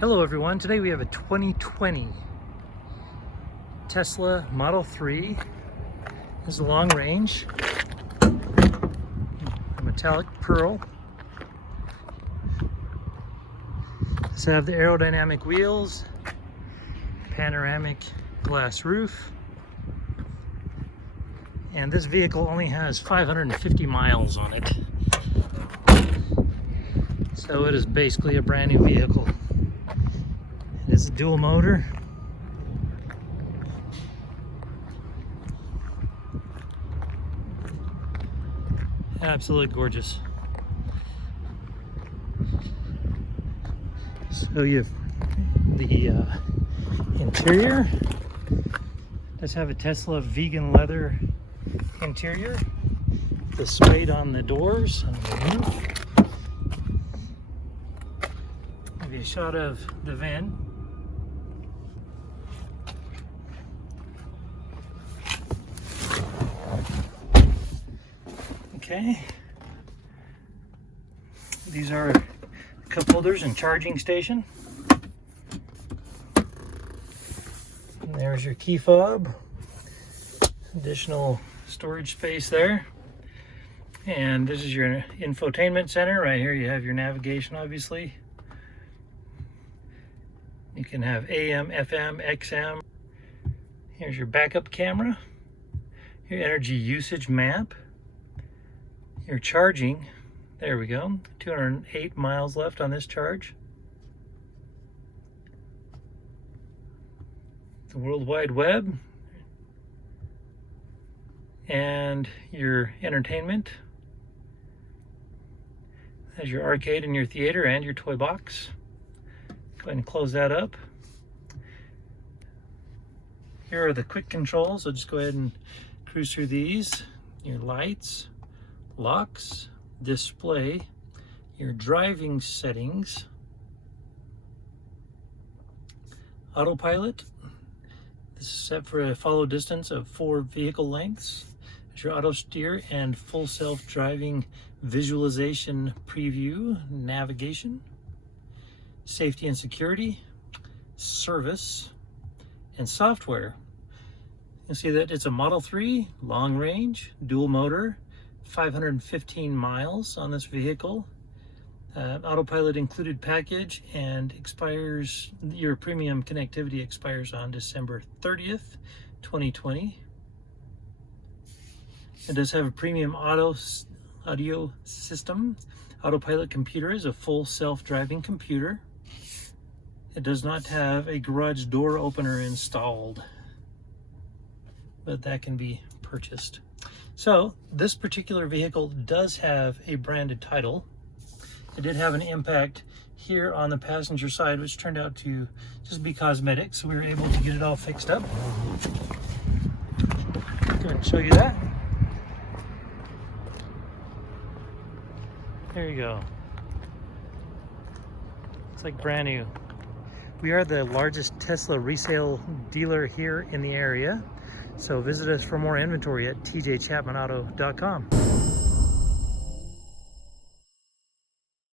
Hello everyone, today we have a 2020 Tesla Model 3. This is long range, a metallic pearl. Does have the aerodynamic wheels, panoramic glass roof, and this vehicle only has 550 miles on it. So it is basically a brand new vehicle. It is a dual motor. Absolutely gorgeous. So you have the interior. Does have a Tesla vegan leather interior. The suede on the doors and the roof. Maybe a shot of the van. Okay, these are cup holders and charging station. And there's your key fob, additional storage space there. And this is your Infotainment Center. Right here you have your navigation, obviously. You can have AM, FM, XM. Here's your backup camera, your energy usage map. Your charging, there we go, 208 miles left on this charge. The World Wide Web. And your entertainment. There's your arcade and your theater and your toy box. Go ahead and close that up. Here are the quick controls, so just go ahead and cruise through these. Your lights, locks, display, your driving settings, autopilot. This is set for a follow distance of 4 vehicle lengths. There's your auto steer and full self-driving visualization preview, navigation, safety and security, service, and software. You'll see that it's a Model 3, long range, dual motor, 515 miles on this vehicle. Autopilot included package, and expires, your premium connectivity expires on December 30th, 2020. It does have a premium audio system. Autopilot computer is a full self-driving computer. It does not have a garage door opener installed, but that can be purchased. So this particular vehicle does have a branded title. It did have an impact here on the passenger side, which turned out to just be cosmetic, so we were able to get it all fixed up. Go ahead and show you that. There you go. It's like brand new. We are the largest Tesla resale dealer here in the area. So visit us for more inventory at tjchapmanauto.com.